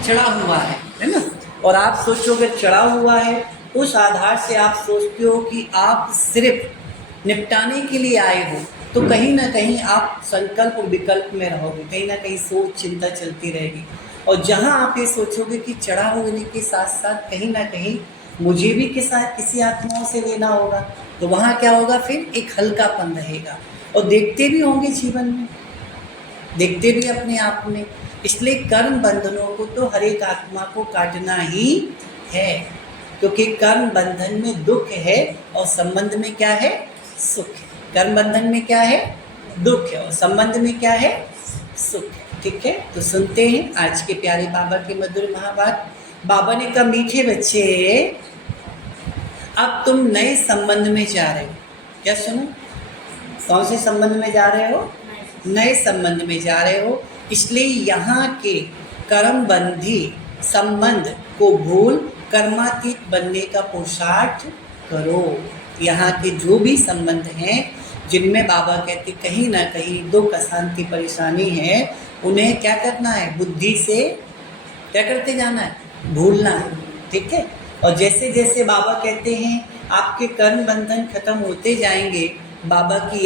चढ़ा हुआ है ना। और आप सोचोगे चढ़ा हुआ है, उस आधार से आप सोचते हो कि आप सिर्फ निपटाने के लिए आए हो, तो कहीं ना कहीं आप संकल्प और विकल्प में रहोगे, कहीं ना कहीं सोच चिंता चलती रहेगी। और जहाँ आप ये सोचोगे कि चढ़ा होने के साथ साथ कहीं ना कहीं मुझे भी किसी आत्माओं से लेना होगा, तो वहाँ क्या होगा, फिर एक हल्कापन रहेगा। और देखते भी होंगे जीवन में, देखते भी अपने आप में। इसलिए कर्म बंधनों को तो हर एक आत्मा को काटना ही है, क्योंकि कर्म बंधन में दुख है और संबंध में क्या है, सुख है। कर्म बंधन में क्या है, दुख है, और संबंध में क्या है, सुख है। ठीक है, तो सुनते हैं आज के प्यारे बाबा के मधुर महावाक्य। बाबा ने कहा, मीठे बच्चे अब तुम नए संबंध में जा रहे हो। क्या सुनो, कौन से संबंध में जा रहे हो, नए संबंध में जा रहे हो। इसलिए यहाँ के कर्मबंधी संबंध को भूल कर्मातीत बनने का पुरुषार्थ करो। यहाँ के जो भी संबंध हैं जिनमें बाबा कहते कहीं ना कहीं दुख अशांति परेशानी है, उन्हें क्या करना है, बुद्धि से क्या करते जाना है, भूलना है। ठीक है, और जैसे जैसे बाबा कहते हैं आपके कर्म बंधन खत्म होते जाएंगे बाबा की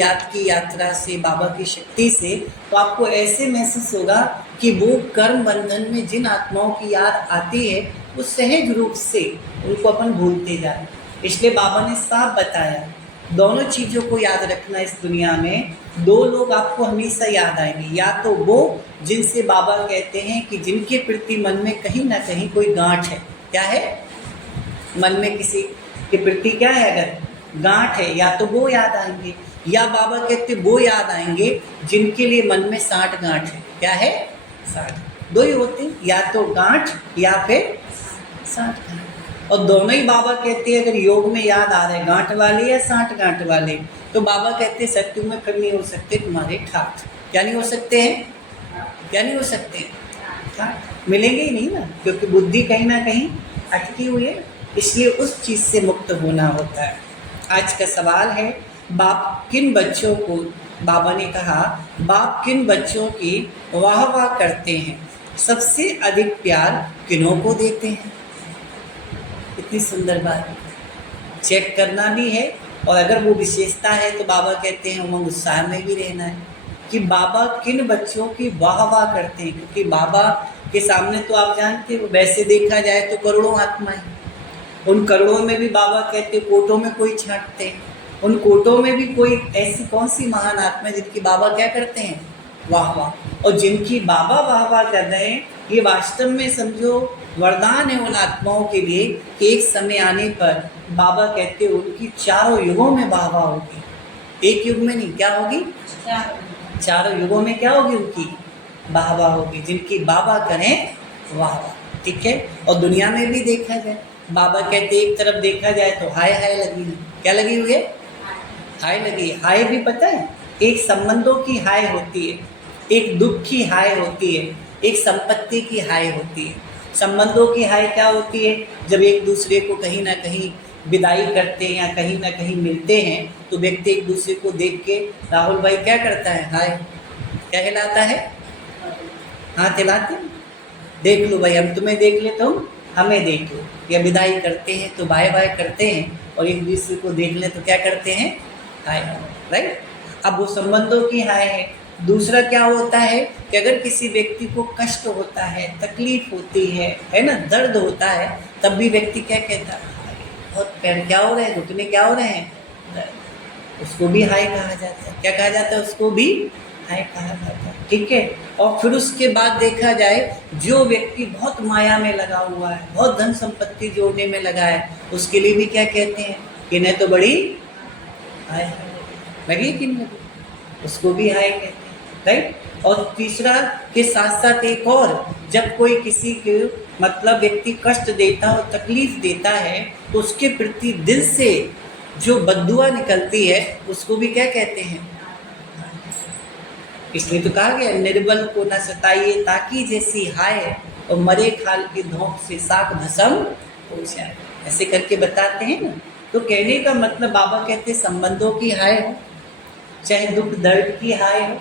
यात्रा से, बाबा की शक्ति से, तो आपको ऐसे महसूस होगा कि वो कर्म बंधन में जिन आत्माओं की याद आती है वो सहज रूप से उनको अपन भूलते जाए। इसलिए बाबा ने साफ बताया, दोनों चीज़ों को याद रखना। इस दुनिया में दो लोग आपको हमेशा याद आएंगे, या तो वो जिनसे बाबा कहते हैं कि जिनके प्रति मन में कहीं ना कहीं कोई गांठ है। क्या है, मन में किसी के प्रति क्या है, अगर गांठ है, या तो वो याद आएंगे, या बाबा कहते वो याद आएंगे जिनके लिए मन में 60 गांठ है। क्या है, 60। दो ही होते हैं, या तो गांठ या फिर 60 गांठ। और दोनों ही बाबा कहते हैं अगर योग में याद आ रहे गांठ वाले या 60 गांठ वाले, तो बाबा कहते सत्य में फिर नहीं हो सकते तुम्हारे ठाठ। क्या नहीं हो सकते हैं, क्या नहीं हो सकते हैं, ठाठ मिलेंगे ही नहीं ना, क्योंकि बुद्धि कहीं ना कहीं अटकी हुई है। इसलिए उस चीज़ से मुक्त होना होता है। आज का सवाल है, बाप किन बच्चों को, बाबा ने कहा बाप किन बच्चों की वाह वाह करते हैं, सबसे अधिक प्यार किन्हों को देते हैं। इतनी सुंदर बात चेक करना भी है, और अगर वो विशेषता है तो बाबा कहते हैं उमंग उत्साह में भी रहना है कि बाबा किन बच्चों की वाह वाह करते हैं। क्योंकि बाबा के सामने तो आप जानते हो, वैसे देखा जाए तो करोड़ों आत्माएं, उन करोड़ों में भी बाबा कहते कोटों में कोई छांटते हैं, उन कोटों में भी कोई ऐसी कौन सी महान आत्मा है जिनकी बाबा क्या करते हैं, वाह वाह। और जिनकी बाबा वाह वाह कर रहे हैं, ये वास्तव में समझो वरदान है उन आत्माओं के लिए कि एक समय आने पर बाबा कहते उनकी चारों युगों में वाह वाह होगी। एक युग में नहीं, क्या होगी, चारों युगों में क्या होगी, उनकी वाह वाह होगी, जिनकी बाबा करें वाह वाह। ठीक है, और दुनिया में भी देखा जाए, बाबा कहते एक तरफ देखा जाए तो हाय हाय लगी है। क्या लगी हुई है, हाय लगी है। हाय भी पता है, एक संबंधों की हाय होती है, एक दुख की हाय होती है, एक संपत्ति की हाय होती है। संबंधों की हाय क्या होती है, जब एक दूसरे को कहीं ना कहीं विदाई करते हैं या कहीं ना कहीं मिलते हैं तो व्यक्ति एक दूसरे को देख के, राहुल भाई क्या करता है, हाय क्या हिलाता है, हाथ हिलाते हैं, देख लो भाई हम तुम्हें देख ले तुम हमें देख लो। या विदाई करते हैं तो बाय बाय करते हैं, और एक दूसरे को देख ले तो क्या करते हैं, हाय। राइट, अब वो संबंधों की हाय है। दूसरा क्या होता है कि अगर किसी व्यक्ति को कष्ट होता है, तकलीफ होती है ना, दर्द होता है, तब भी व्यक्ति क्या कहता है, बहुत पैर क्या हो रहे हैं, घुटने क्या हो रहे हैं, उसको भी हाय कहा जाता है। क्या कहा जाता है, उसको भी हाय कहा जाता है। ठीक है, और फिर उसके बाद देखा जाए जो व्यक्ति बहुत माया में लगा हुआ है, बहुत धन संपत्ति जोड़ने में लगा है, उसके लिए भी क्या कहते हैं कि नहीं तो बड़ी हाय लगी कि नहीं, उसको भी हाय कहते हैं। राइट, और तीसरा के साथ साथ एक और, जब कोई किसी के मतलब व्यक्ति कष्ट देता और तकलीफ देता है तो उसके प्रति दिल से जो बद्दुआ निकलती है उसको भी क्या कहते हैं। इसलिए तो कहा गया निर्बल को न सताइए ताकि जैसी हाय, और मरे खाल की धोंक से साख भस्म हो जाए। ऐसे करके बताते हैं ना। तो कहने का मतलब बाबा कहते संबंधों की हाय हो, चाहे दुख दर्द की हाय हो,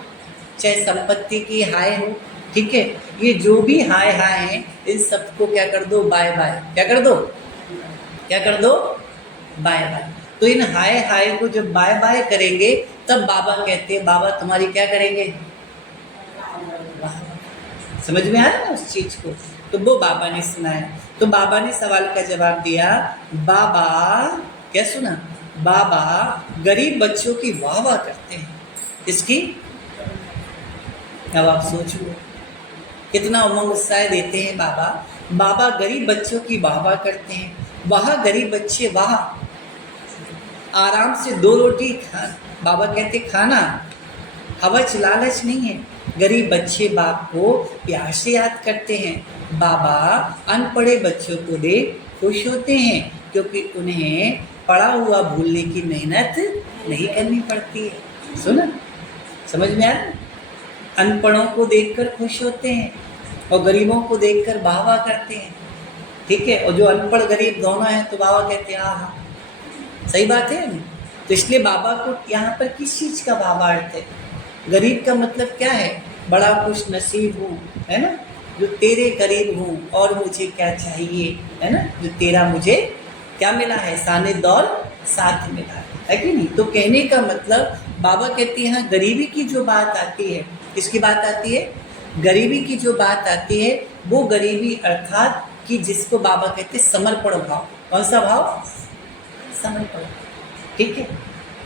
चाहे संपत्ति की हाय हो, ठीक है। ये जो भी हाय हाय हैं इन सबको क्या कर दो, बाय बाय। क्या कर दो, क्या कर दो, बाय बाय। तो इन हाय हाय को जब बाय बाय करेंगे तब बाबा कहते हैं बाबा तुम्हारी क्या करेंगे, समझ में आ रहा है ना उस चीज को। तो वो बाबा ने सुनाया। तो बाबा ने सवाल का जवाब दिया, बाबा क्या सुना, बाबा गरीब बच्चों की वाह वाह करते हैं। इसकी अब आप सोचो कितना उमंग उत्साह देते हैं बाबा। बाबा गरीब बच्चों की वाह वाह करते हैं। वहाँ गरीब बच्चे वहाँ आराम से 2 रोटी खा, बाबा कहते खाना, हवच लालच नहीं है। गरीब बच्चे बाप को प्यार से याद करते हैं। बाबा अनपढ़े बच्चों को देख खुश होते हैं क्योंकि उन्हें पढ़ा हुआ भूलने की मेहनत नहीं करनी पड़ती है। सुना, समझ में आया। अनपढ़ों को देखकर खुश होते हैं और गरीबों को देखकर वाह वाह करते हैं। ठीक है। और जो अनपढ़ गरीब दोनों हैं तो बाबा कहते हैं हाँ, सही बात है ना। तो इसलिए बाबा को यहाँ पर किस चीज़ का भावार्थ है, गरीब का मतलब क्या है, बड़ा खुश नसीब हूँ, है ना, जो तेरे करीब हूँ और मुझे क्या चाहिए, है ना, जो तेरा मुझे क्या मिला है, सानिध्य और साथ मिला है कि नहीं। तो कहने का मतलब बाबा कहते हैं गरीबी की जो बात आती है, किसकी बात आती है, गरीबी की जो बात आती है वो गरीबी अर्थात कि जिसको बाबा कहते हैं समर्पण भाव। कौन सा भाव, समर्पण। ठीक है।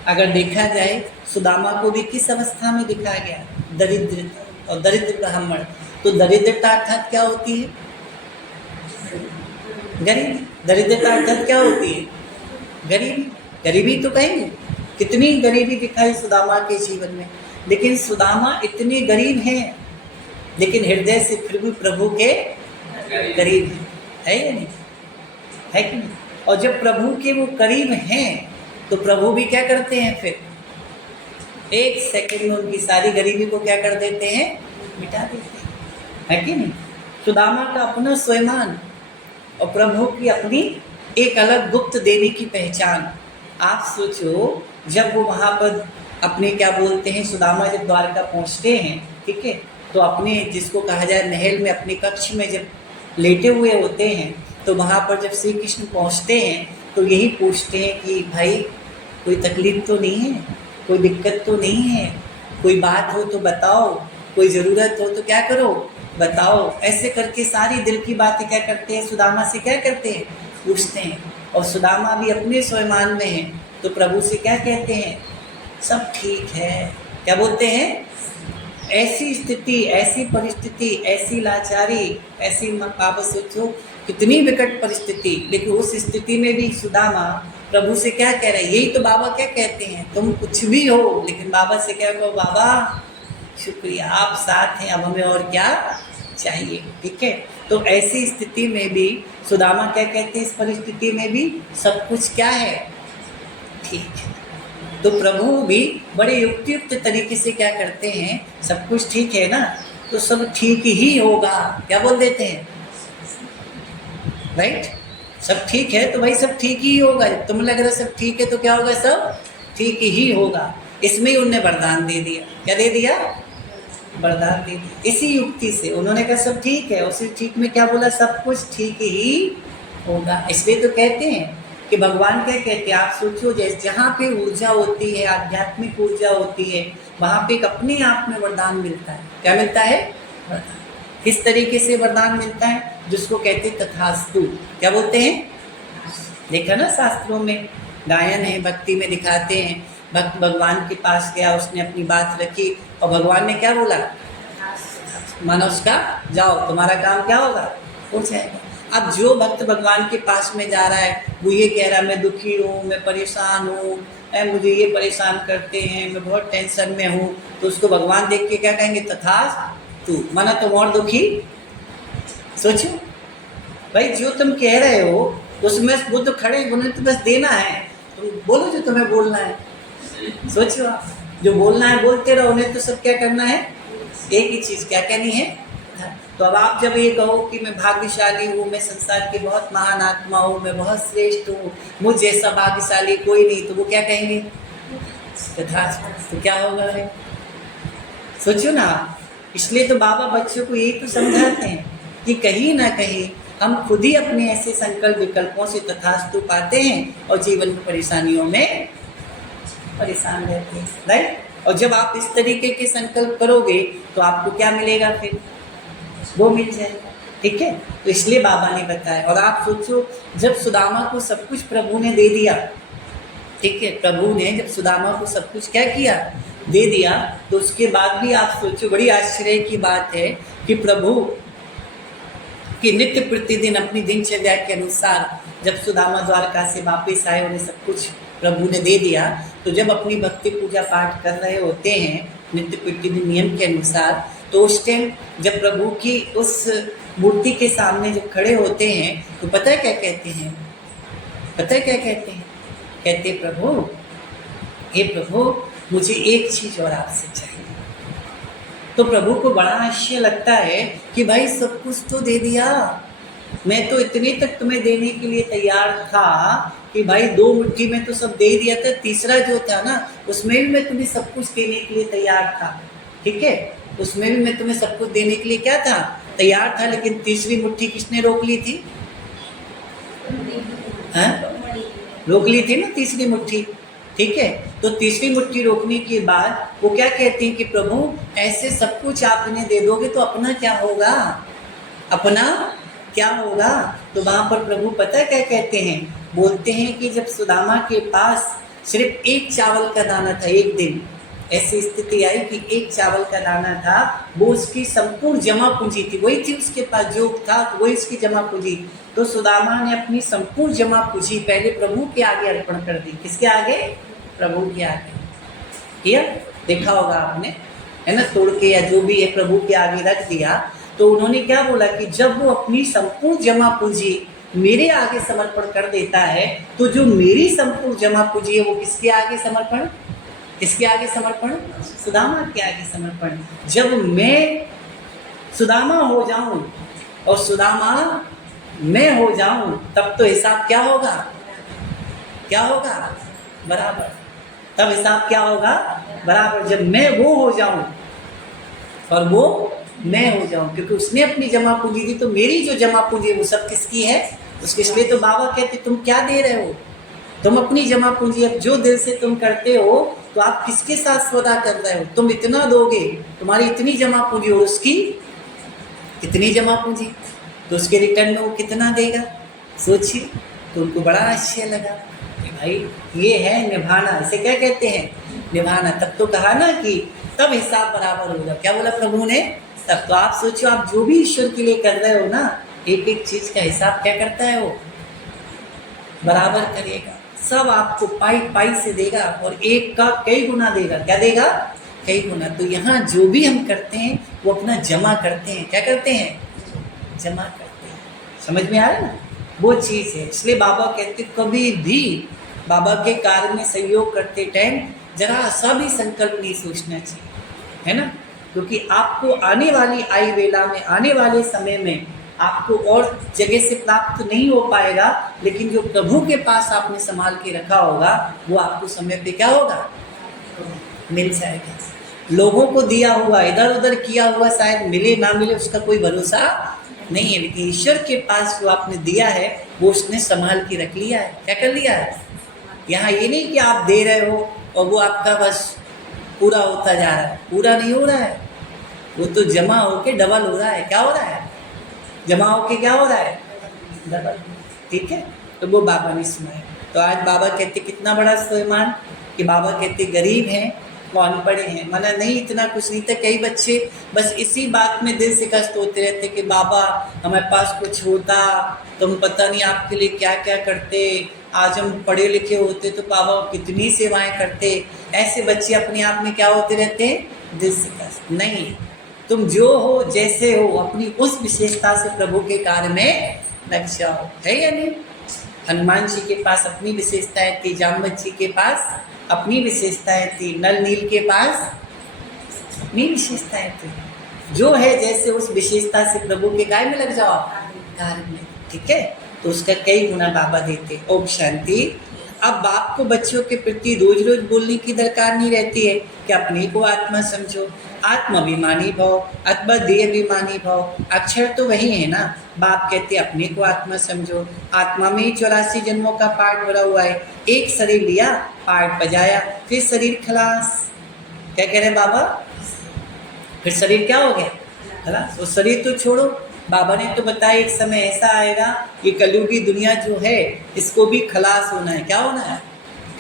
अगर देखा जाए सुदामा को भी किस अवस्था में दिखाया गया, दरिद्रता और दरिद्र ब्राह्मण। तो दरिद्रता अर्थात क्या होती है, गरीबी। दरिद्रता अर्थात क्या होती है, गरीबी। गरीबी तो कहेंगे, कितनी गरीबी दिखाई सुदामा के जीवन में। लेकिन सुदामा इतने गरीब हैं लेकिन हृदय से फिर भी प्रभु के करीब है या नहीं, है कि नहीं। और जब प्रभु के वो करीब हैं तो प्रभु भी क्या करते हैं, फिर 1 सेकंड में उनकी सारी गरीबी को क्या कर देते हैं, मिटा देते हैं, है कि नहीं। सुदामा का अपना स्वयमान और प्रभु की अपनी एक अलग गुप्त देवी की पहचान। आप सोचो जब वो वहाँ पर अपने क्या बोलते हैं, सुदामा जब द्वारका पहुँचते हैं, ठीक है, तो अपने जिसको कहा जाए महल में अपने कक्ष में जब लेटे हुए होते हैं तो वहाँ पर जब श्री कृष्ण पहुँचते हैं तो यही पूछते हैं कि भाई कोई तकलीफ तो नहीं है, कोई दिक्कत तो नहीं है, कोई बात हो तो बताओ, कोई ज़रूरत हो तो क्या करो बताओ। ऐसे करके सारी दिल की बातें क्या करते हैं, सुदामा से क्या करते हैं, पूछते हैं। और सुदामा भी अपने स्वयमान में है तो प्रभु से क्या कहते हैं, सब ठीक है। क्या बोलते हैं, ऐसी स्थिति, ऐसी परिस्थिति, ऐसी लाचारी, ऐसी आप सोचो कितनी विकट परिस्थिति, लेकिन उस स्थिति में भी सुदामा प्रभु से क्या कह रहे हैं, यही तो बाबा क्या कहते हैं, तुम कुछ भी हो लेकिन बाबा से क्या कहो, बाबा शुक्रिया आप साथ हैं, अब हमें और क्या चाहिए। ठीक है। तो ऐसी स्थिति में भी सुदामा क्या कहते हैं, इस परिस्थिति में भी सब कुछ क्या है, ठीक है। तो प्रभु भी बड़े युक्तियुक्त तरीके से क्या करते हैं, सब कुछ ठीक है ना तो सब ठीक ही होगा, क्या बोल देते हैं, राइट। सब ठीक है तो भाई सब ठीक ही होगा, जब तुम्हें लग रहा है सब ठीक है तो क्या होगा, सब ठीक ही होगा। इसमें ही उन्हें वरदान दे दिया, क्या दे दिया, वरदान दे दिया। इसी युक्ति से उन्होंने कहा सब ठीक है, उसी ठीक में क्या बोला, सब कुछ ठीक ही होगा। इसलिए तो कहते हैं कि भगवान क्या कहते हैं, आप सोचो जैसे जहाँ पे ऊर्जा होती है, आध्यात्मिक ऊर्जा होती है, वहाँ पे एक अपने आप में वरदान मिलता है। क्या मिलता है, वरदान। किस तरीके से वरदान मिलता है, जिसको कहते हैं तथास्तु। क्या बोलते हैं, देखा ना शास्त्रों में गायन है, भक्ति में दिखाते हैं, भक्त भगवान के पास गया, उसने अपनी बात रखी और भगवान ने क्या बोला, मानो उसका जाओ तुम्हारा काम क्या होगा, हो जाएगा। अब जो भक्त भगवान के पास में जा रहा है वो ये कह रहा है मैं दुखी हूँ, मैं परेशान हूँ, मुझे ये परेशान करते हैं, मैं बहुत टेंशन में हूँ, तो उसको भगवान देख के क्या कहेंगे, तथास्तु, माना तुम और दुखी। सोचो भाई जो तुम कह रहे हो उसमें वो तो खड़े, उन्हें तो बस देना है, तुम बोलो जो तुम्हें बोलना है। सोचो आप जो बोलना है बोलते रहो, उन्हें तो सब क्या करना है, एक ही चीज़ क्या कहनी है। तो अब आप जब ये कहो कि मैं भाग्यशाली हूँ, मैं संसार की बहुत महान आत्मा हूँ, मैं बहुत श्रेष्ठ हूँ, मुझ जैसा भाग्यशाली कोई नहीं, तो वो क्या कहेंगे, तथास्तु। तो क्या होगा है, सोचो ना। इसलिए तो बाबा बच्चों को यही तो समझाते हैं कि कहीं ना कहीं हम खुद ही अपने ऐसे संकल्प विकल्पों से तथास्तु पाते हैं और जीवन की परेशानियों में परेशान रहते हैं, राइट। और जब आप इस तरीके के संकल्प करोगे तो आपको क्या मिलेगा, फिर वो मिल जाएगा, ठीक है। तो इसलिए बाबा ने बताया। और आप सोचो, जब सुदामा को सब कुछ प्रभु ने दे दिया, ठीक है, प्रभु ने जब सुदामा को सब कुछ क्या किया, दे दिया, तो उसके बाद भी आप सोचो, बड़ी आश्चर्य की बात है कि प्रभु कि नित्य प्रतिदिन अपनी दिनचर्या के अनुसार जब सुदामा द्वारका से वापस आए, उन्हें सब कुछ प्रभु ने दे दिया, तो जब अपनी भक्ति पूजा पाठ कर रहे होते हैं नित्य प्रतिदिन नियम के अनुसार, तो उस टाइम जब प्रभु की उस मूर्ति के सामने जब खड़े होते हैं तो पता है क्या कहते हैं, पता है क्या कहते हैं, कहते प्रभु, हे प्रभु, मुझे एक चीज़ और आपसे चाहिए। तो प्रभु को बड़ा आश्चर्य लगता है कि भाई सब कुछ तो दे दिया, मैं तो इतने तक तुम्हें देने के लिए तैयार था कि भाई 2 मुट्ठी में तो सब दे दिया था, तीसरा जो था ना उसमें भी मैं तुम्हें सब कुछ देने के लिए तैयार था, ठीक है, उसमें भी मैं तुम्हें सब कुछ देने के लिए क्या था, तैयार था। लेकिन तीसरी मुट्ठी किसने रोक ली थी, हाँ, रोक ली थी ना तीसरी मुट्ठी, ठीक है। तो तीसरी मुट्ठी रोकने के बाद वो क्या कहती है कि प्रभु ऐसे सब कुछ आप इन्हें दे दोगे तो अपना क्या होगा, अपना क्या होगा। तो वहाँ पर प्रभु पता है क्या कहते हैं, बोलते हैं कि जब सुदामा के पास सिर्फ एक चावल का दाना था, एक दिन ऐसी स्थिति आई कि एक चावल का दाना था, वो उसकी संपूर्ण जमा पूंजी थी, वही थी उसके पास जो था, तो वही उसकी जमा पूंजी। तो सुदामा ने अपनी संपूर्ण जमा पूंजी पहले प्रभु के आगे अर्पण कर दी। किसके आगे, प्रभु के आगे किया, देखा होगा आपने, है ना, तोड़ के या जो भी है प्रभु के आगे रख दिया। तो उन्होंने क्या बोला कि जब वो अपनी संपूर्ण जमा पूंजी मेरे आगे समर्पण कर देता है, तो जो मेरी संपूर्ण जमा पूंजी है वो किसके आगे समर्पण, किसके आगे समर्पण, सुदामा के आगे समर्पण। जब मैं सुदामा हो जाऊं और सुदामा मैं हो जाऊं, तब तो हिसाब क्या होगा, क्या होगा, बराबर। तब हिसाब क्या होगा, बराबर। जब मैं वो हो जाऊं और वो मैं हो जाऊं, क्योंकि उसने अपनी जमा पूंजी दी, तो मेरी जो जमा पूंजी है वो सब किसकी है, उसके। इसलिए तो बाबा कहते तुम क्या दे रहे हो, तुम अपनी जमा पूंजी अब जो दिल से तुम करते हो, तो आप किसके साथ सौदा कर रहे हो, तुम इतना दोगे, तुम्हारी इतनी जमा पूंजी और उसकी इतनी जमा पूंजी, तो उसके रिटर्न में वो कितना देगा, सोचिए। तो उनको बड़ा आश्चर्य लगा कि भाई ये है निभाना, इसे क्या कहते हैं, निभाना। तब तो कहा ना कि तब हिसाब बराबर होगा, क्या बोला प्रभु ने, तब। तो आप सोचो, आप जो भी ईश्वर के लिए कर रहे हो ना, एक एक चीज का हिसाब क्या करता है, वो बराबर करेगा, सब आपको पाई पाई से देगा और एक का कई गुना देगा। क्या देगा, कई गुना। तो यहाँ जो भी हम करते हैं वो अपना जमा करते हैं, क्या करते हैं, जमा करते हैं। समझ में आ रहा है ना, वो चीज़ है। इसलिए बाबा कहते कभी भी बाबा के कार्य में सहयोग करते टाइम जरा सा भी संकल्प नहीं सोचना चाहिए, है ना, क्योंकि आपको आने वाली आई वेला में, आने वाले समय में आपको और जगह से प्राप्त नहीं हो पाएगा, लेकिन जो प्रभु के पास आपने संभाल के रखा होगा वो आपको समय पे क्या होगा, मिल जाएगा। लोगों को दिया हुआ, इधर उधर किया हुआ शायद मिले ना मिले, उसका कोई भरोसा नहीं है, लेकिन ईश्वर के पास जो आपने दिया है वो उसने संभाल के रख लिया है। क्या कर लिया है, यहाँ ये नहीं कि आप दे रहे हो और वो आपका बस पूरा होता जा रहा है, पूरा नहीं हो रहा है, वो तो जमा होके डबल हो रहा है। क्या हो रहा है, जमा होके क्या हो रहा है, डबल, ठीक है। तो वो बाबा ने सुनाया। तो आज बाबा कहते कितना बड़ा सम्मान कि बाबा कहते गरीब हैं, वो अनपढ़ हैं, माना नहीं इतना कुछ नहीं था। कई बच्चे बस इसी बात में दिल से कष्ट होते रहते कि बाबा हमारे पास कुछ होता, तुम पता नहीं आपके लिए क्या क्या करते, आज हम पढ़े लिखे होते तो बाबा कितनी सेवाएं करते। ऐसे बच्चे अपने आप में क्या होते रहते हैं, दिल से कष्ट। नहीं, तुम जो हो जैसे हो अपनी उस विशेषता से प्रभु के कार्य में लग जाओ, है या नहीं। हनुमान जी के पास अपनी विशेषताएं थी, जामवंत जी के पास अपनी विशेषताएं थी, नल नील के पास अपनी विशेषताएं थी। जो है जैसे उस विशेषता से प्रभु के कार्य में लग जाओ, कार्य में, ठीक है। तो उसका कई गुना बाबा देते। ओम शांति। अब बाप को बच्चों के प्रति रोज रोज बोलने की दरकार नहीं रहती है कि अपने को आत्मा समझो, आत्माभिमानी भव अथवा देहाभिमानी भव, अक्षर तो वही है ना। बाप कहते अपने को आत्मा समझो, आत्मा में ही 84 जन्मों का पार्ट भरा हुआ है। एक शरीर लिया, पार्ट बजाया, फिर शरीर खलास। क्या कह रहे बाबा? फिर शरीर क्या हो गया? खलास। वो शरीर तो छोड़ो, बाबा ने तो बताया एक समय ऐसा आएगा कि कलयुगी दुनिया जो है इसको भी खलास होना है। क्या होना है?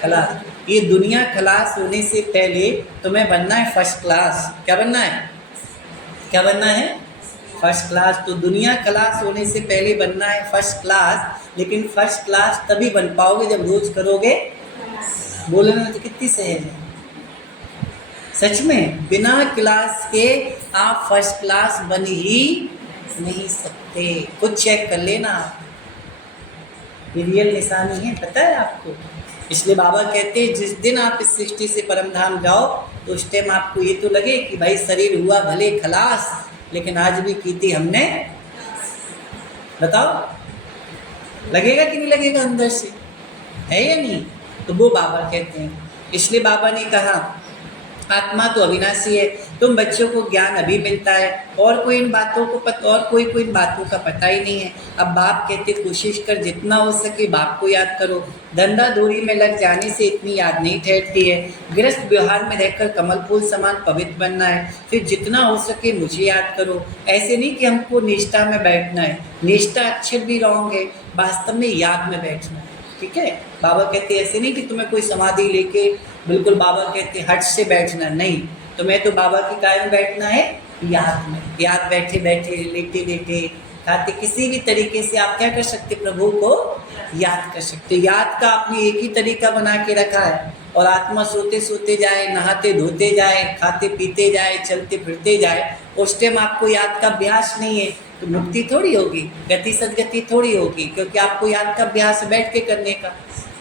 खलास। ये दुनिया खलास होने से पहले तुम्हें बनना है फर्स्ट क्लास। क्या बनना है? क्या बनना है? First class. तो दुनिया खलास होने से पहले बनना है फर्स्ट क्लास, लेकिन फर्स्ट क्लास तभी बन पाओगे जब रोज करोगे। बोलने में तो कितनी सहज है सच में। बिना क्लास के आप फर्स्ट क्लास बन ही नहीं सकते। खुद चेक कर लेना, ये रियल निशानी है, पता है आपको। इसलिए बाबा कहते हैं जिस दिन आप इस सृष्टि से परम धाम जाओ तो उस टाइम आपको ये तो लगे कि भाई शरीर हुआ भले खलास, लेकिन आज भी की थी हमने। बताओ लगेगा कि नहीं लगेगा? अंदर से है या नहीं? तो वो बाबा कहते हैं। इसलिए बाबा ने कहा आत्मा तो अविनाशी है। तुम बच्चों को ज्ञान अभी मिलता है और कोई इन बातों का पता ही नहीं है। अब बाप कहते कोशिश कर जितना हो सके बाप को याद करो। धंधा धूरी में लग जाने से इतनी याद नहीं ठहरती है। गृहस्थ व्यवहार में रहकर कमल फूल समान पवित्र बनना है। फिर जितना हो सके मुझे याद करो। ऐसे नहीं कि हमको निष्ठा में बैठना है, निष्ठा अक्षर भी रॉन्ग है, वास्तव में याद में बैठना है। ठीक है? बाबा कहते ऐसे नहीं कि तुम्हें कोई समाधि लेके बिल्कुल बाबा कहते हट से बैठना, नहीं, तुम्हें तो बाबा की कायम बैठना है याद में। याद बैठे बैठे, लेटे लेटे, खाते, किसी भी तरीके से आप क्या कर सकते? प्रभु को याद कर सकते। याद का आपने एक ही तरीका बना के रखा है, और आत्मा सोते सोते जाए, नहाते धोते जाए, खाते पीते जाए, चलते फिरते जाए, उस टाइम आपको याद का अभ्यास नहीं है तो मुक्ति थोड़ी होगी, गति सदगति थोड़ी होगी, क्योंकि आपको याद का अभ्यास बैठ के करने का।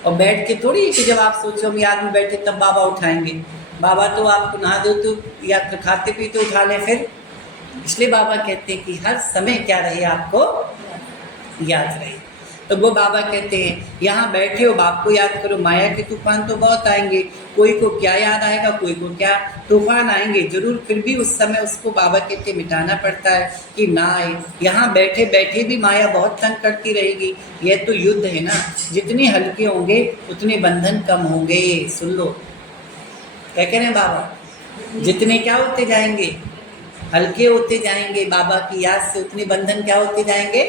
और बैठ के थोड़ी कि जब आप सोचो हम याद में बैठे तब बाबा उठाएंगे। बाबा तो आपको नहा दो तो या तो खाते पीते उठा लें फिर। इसलिए बाबा कहते हैं कि हर समय क्या रहे, आपको याद रहे। तो वो बाबा कहते हैं यहाँ बैठे हो बाप को याद करो। माया के तूफान तो बहुत आएंगे, कोई को क्या याद आएगा, कोई को क्या तूफान आएंगे जरूर, फिर भी उस समय उसको बाबा कहते मिटाना पड़ता है कि ना आए। यहाँ बैठे बैठे भी माया बहुत तंग करती रहेगी। यह तो युद्ध है ना, जितने हल्के होंगे उतने बंधन कम होंगे। सुन लो क्या कह रहे हैं बाबा, जितने क्या होते जाएंगे, हल्के होते जाएंगे बाबा की याद से, उतने बंधन क्या होते जाएंगे,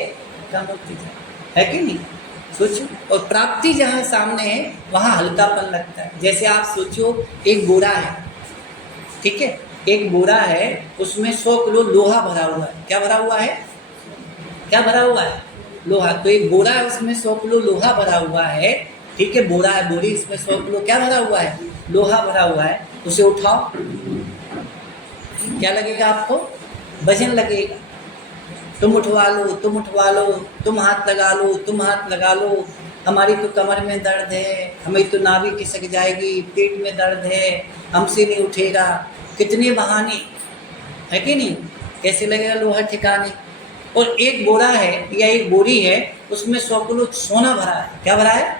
कम होते जाएंगे। है कि नहीं? सोचो। और प्राप्ति जहाँ सामने है वहाँ हल्कापन लगता है। जैसे आप सोचो एक बोरा है, ठीक है, एक बोरा है, उसमें 100 किलो लोहा भरा हुआ है। क्या भरा हुआ है? क्या भरा हुआ है? लोहा। तो एक बोरा है, उसमें 100 किलो लोहा भरा हुआ है। ठीक है, बोरा है, बोरी, इसमें 100 किलो क्या भरा हुआ है? लोहा भरा हुआ है। उसे उठाओ, क्या लगेगा आपको? वजन लगेगा। तुम उठवा लो, तुम उठवा लो, तुम हाथ लगा लो, तुम हाथ लगा लो। हमारी तो कमर में दर्द है, हमें तो नाभि खिसक जाएगी, पेट में दर्द है, हमसे नहीं उठेगा। कितने बहाने, है कि नहीं? कैसे लगेगा लोहा ठिकाने? और एक बोरा है या एक बोरी है, उसमें 100 किलो सोना भरा है। क्या भरा है?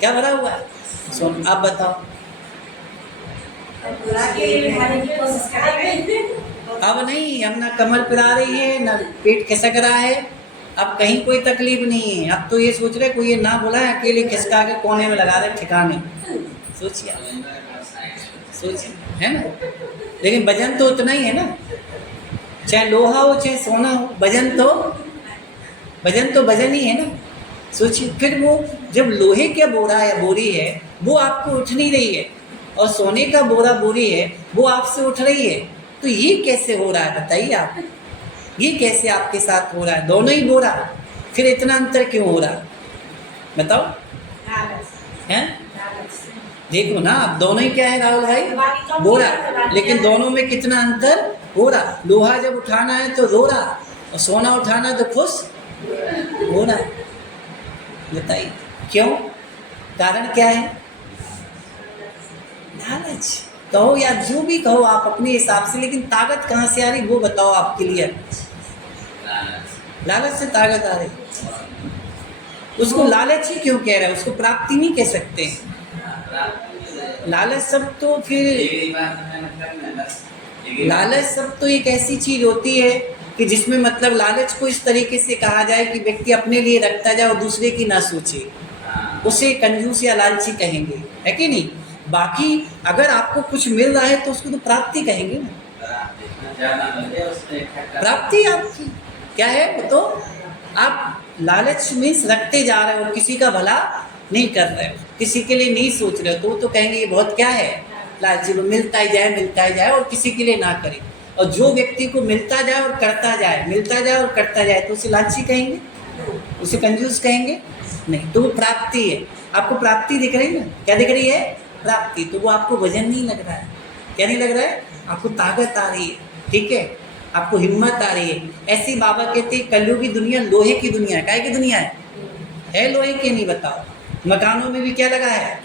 क्या भरा हुआ है? सोना। आप बताओ। अब नहीं, अब ना कमर पिरा रही है, ना पेट खिसक रहा है, अब कहीं कोई तकलीफ नहीं है। अब तो ये सोच रहे कोई ये ना बोला है, अकेले खिसका के कोने में लगा रहे ठिकाने। सोचिए, सोचिए, है ना? लेकिन वजन तो उतना ही है ना, चाहे लोहा हो चाहे सोना हो, वजन तो वजन ही है ना। सोचिए। फिर वो जब लोहे का बोरा या बोरी है वो आपको उठ नहीं रही है, और सोने का बोरा बोरी है वो आपसे उठ रही है, तो ये कैसे हो रहा है बताइए आप? ये कैसे आपके साथ हो रहा है? दोनों ही बोरा, फिर इतना अंतर क्यों हो रहा है बताओ? हैं? देखो ना, अब दोनों ही क्या है राहुल भाई? बोरा। लेकिन दोनों में कितना अंतर हो रहा? लोहा जब उठाना है तो रो रहा, और सोना उठाना है तो खुश हो रहा। बताइए क्यों? कारण क्या है? लालच कहो या जो भी कहो आप अपने हिसाब से, लेकिन ताकत कहाँ से आ रही वो बताओ आपके लिए। लालच से ताकत आ रही। उसको लालच ही क्यों कह रहा है, उसको प्राप्ति नहीं कह सकते। लालच सब तो फिर लालच सब तो एक ऐसी चीज होती है कि जिसमें मतलब लालच को इस तरीके से कहा जाए कि व्यक्ति अपने लिए रखता जाए और दूसरे की ना सोचे, उसे कंजूस या लालची कहेंगे, है कि नहीं। बाकी अगर आपको कुछ मिल रहा है तो उसको तो प्राप्ति कहेंगे ना। प्राप्ति आपकी क्या है, वो तो आप लालच मीन्स रखते जा रहे हो, किसी का भला नहीं कर रहे हो, किसी के लिए नहीं सोच रहे हो, तो वो तो कहेंगे ये बहुत क्या है, लालची, मिलता ही जाए और किसी के लिए ना करे। और जो व्यक्ति को मिलता जाए और करता जाए, मिलता जाए और करता जाए, तो उसे लालची कहेंगे, उसे कंजूस कहेंगे नहीं। तो वो प्राप्ति है। आपको प्राप्ति दिख रही है ना, क्या दिख रही है, प्राप्ति। तो वो आपको वजन नहीं लग रहा है, क्या नहीं लग रहा है, आपको ताकत आ रही है, ठीक है, आपको हिम्मत आ रही है। ऐसी बाबा कहते हैं कलयुग की दुनिया लोहे की दुनिया, काय की दुनिया है लोहे की नहीं, बताओ। मकानों में भी क्या लगा है,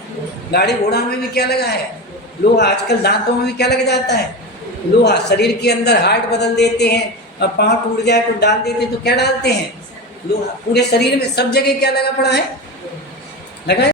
गाड़ी घोड़ा में भी क्या लगा है, लोहा। आजकल दांतों में भी क्या लग जाता है, लोहा। शरीर के अंदर हार्ट बदल देते हैं, और पाँव टूट जाए तो डाल देते हैं, तो क्या डालते हैं, लोहा। पूरे शरीर में सब जगह क्या लगा पड़ा है, लगा है।